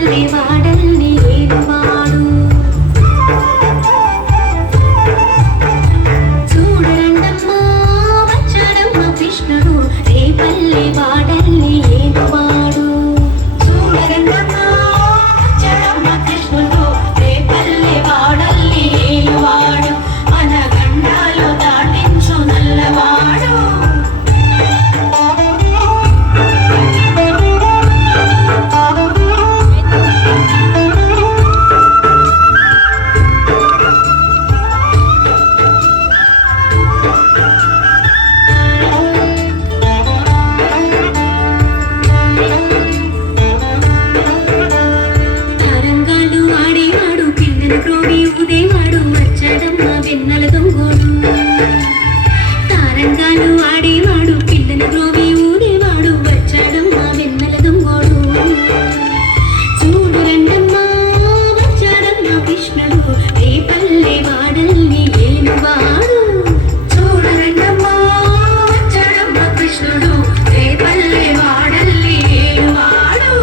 పల్లె వాడల్ని ఏలువాడు చూడరండమ్మా వచ్చాడమ్మ కృష్ణుడు రే పల్లె వాడల్ని ఏలువాడు చూడరండమ్మా వచ్చాడమ్మ కృష్ణుడు రే పల్లె వాడల్ని ఏలువాడు మన గండాలు దాటించు నల్లవాడు ఉదేవాడు వచ్చాడమ్మ వెన్నెల దొంగోడు తారంగాలు ఆడేవాడు పిల్లల గ్రోవి ఊదేవాడు వచ్చాడమ్మ వెన్నెల దొంగోడు చూడురండమ్మా వచ్చాడమ్మ కృష్ణుడు రే పల్లె వాడల్ని ఏలువాడు చూడురండమ్మా వచ్చాడమ్మ కృష్ణుడు రే పల్లె వాడల్ని ఏలువాడు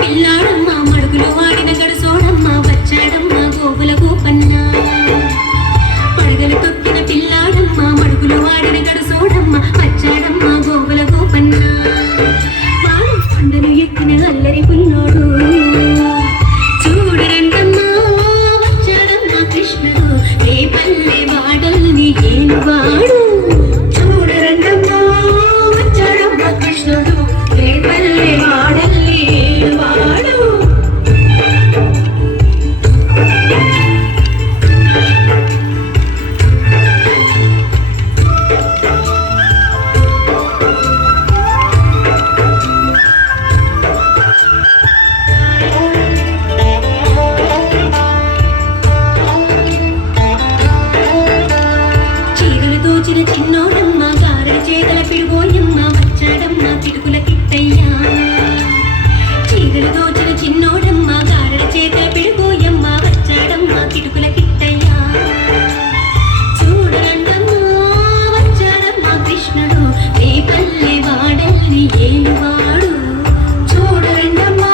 పిల్లాడమ్మ మడుగులు వాడిన గడుసోడమ్మ వచ్చాడమ్మ గోవుల గోపన్న పడగలు తొక్కిన పిల్లాడమ్మ మడుగులు వాడిన గడుసోడమ్మ వచ్చాడమ్మ గోవుల గోపన్న వాడు కొండలు ఎక్కిన అల్లరి పుల్లోడు చూడరండమ్మా వచ్చాడమ్మ కృష్ణుడు రే పల్లె వాడల్ని ఏలువాడు చూడరండమ్మా వచ్చాడమ్మ కృష్ణుడు రే పల్లె వాడల్ని చిన్నోడమ్మ గారెల చేగల పిడుగోయమ్మ వచ్చాడమ్మ పిడుగుల కిట్టయ్యా చీరలు దోచిన చిన్నోడమ్మ గారెల చేగల పిడుగోయమ్మ వచ్చాడమ్మ పిడుగుల కిట్టయ్యా చూడరండమ్మా వచ్చాడమ్మ కృష్ణుడు రే పల్లె వాడల్ని ఏలువాడు చూడరండమ్మా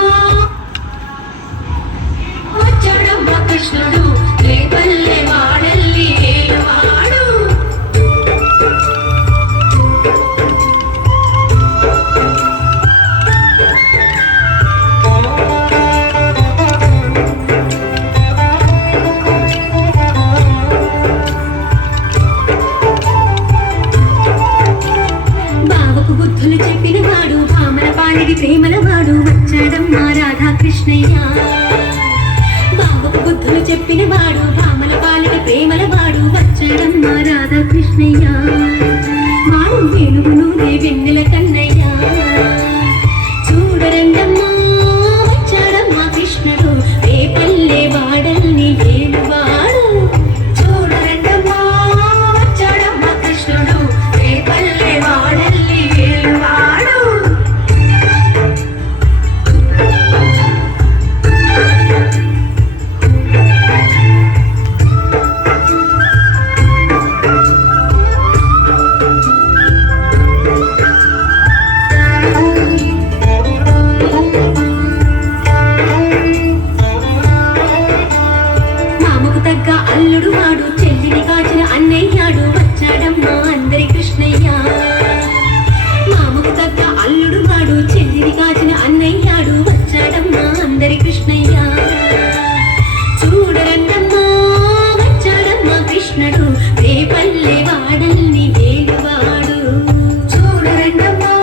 వచ్చాడమ్మ కృష్ణుడు రే పల్లె వాడల్ని ఏలువాడు బుద్ధులు చెప్పిన వాడు భామల పాలిడి ప్రేమల వాడు వచ్చాడమ్మ రాధాకృష్ణయ్య బాబుకు బుద్ధులు చెప్పిన వాడు భామల పాలిడి ప్రేమల వాడు వచ్చాడమ్మ రాధాకృష్ణయ్య వాడు వెలుగును వెన్నెల కన్నయ్య చూడరండమ్మా వచ్చాడమ్మ కృష్ణుడు రే పల్లె వాడల్ని ఏలువాడు చూడరండమ్మా వచ్చాడమ్మ కృష్ణుడు రే పల్లె వాడల్ని ఏలువాడు అల్లుడు వాడు చెల్లిని కాచిన అన్నయ్యాడు వచ్చాడమ్మ అందరి కృష్ణయ్య మామకు తగ్గ అల్లుడు వాడు చెల్లిని కాచిన అన్నయ్యాడు వచ్చాడమ్మ అందరి కృష్ణయ్య చూడరండమ్మా వచ్చాడమ్మ కృష్ణుడు రే పల్లె వాడల్ని ఏలువాడు చూడరండమ్మా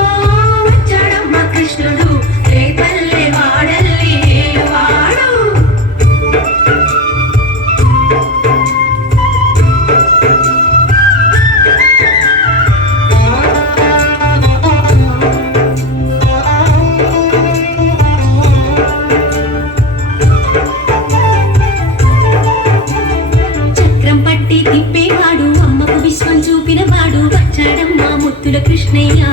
వచ్చాడమ్మ కృష్ణుడు రే పల్లె వాడల్ని ఏలువాడు తిప్పేవాడు అమ్మకు విశ్వం చూపినవాడు వచ్చాడమ్మా ముత్తుల కృష్ణయ్య